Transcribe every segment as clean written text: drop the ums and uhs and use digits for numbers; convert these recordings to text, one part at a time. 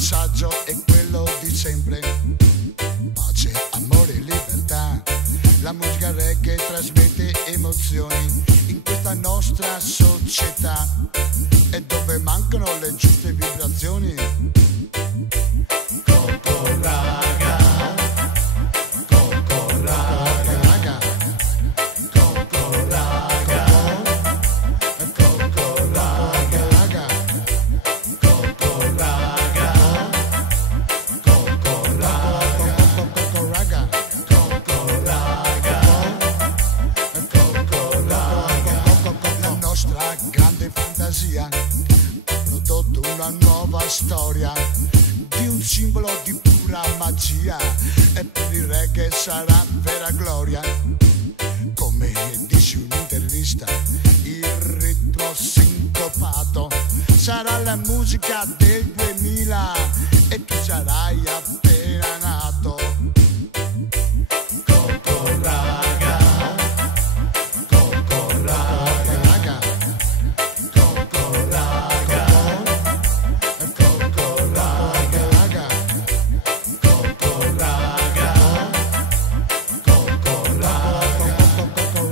messaggio è quello di sempre: pace, amore, libertà. La musica reggae trasmette emozioni in questa nostra società, e dove mancano le giuste vibrazioni. Coco raga, Coco raga, Coco raga, Coco raga, Coco raga, Coco raga, Coco raga, Coco raga, Coco raga. La nostra grande fantasia ha prodotto una nuova storia di un simbolo di pura magia, e per il reggae sarà vera gloria. Come dice un'intervista, il ritmo sincopato sarà la musica del 2000 e tu sarai appena nato. Coco raga, Coco raga, Coco raga, Coco raga, Coco raga, Coco raga, Coco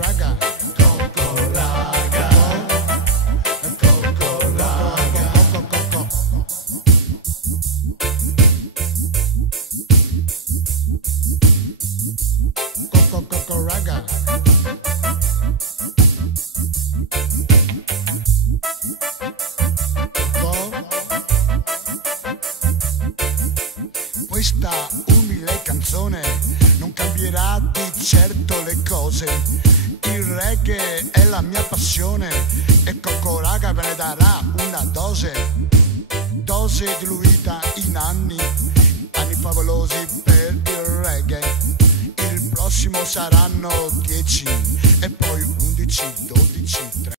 raga, Coco raga, Coco raga, Coco raga. Questa umile canzone non cambierà di certo le cose. Il reggae è la mia passione e Coco raga ve ne darà una dose diluita in anni favolosi per il reggae. Il prossimo saranno 10 e poi 11, 12, 13.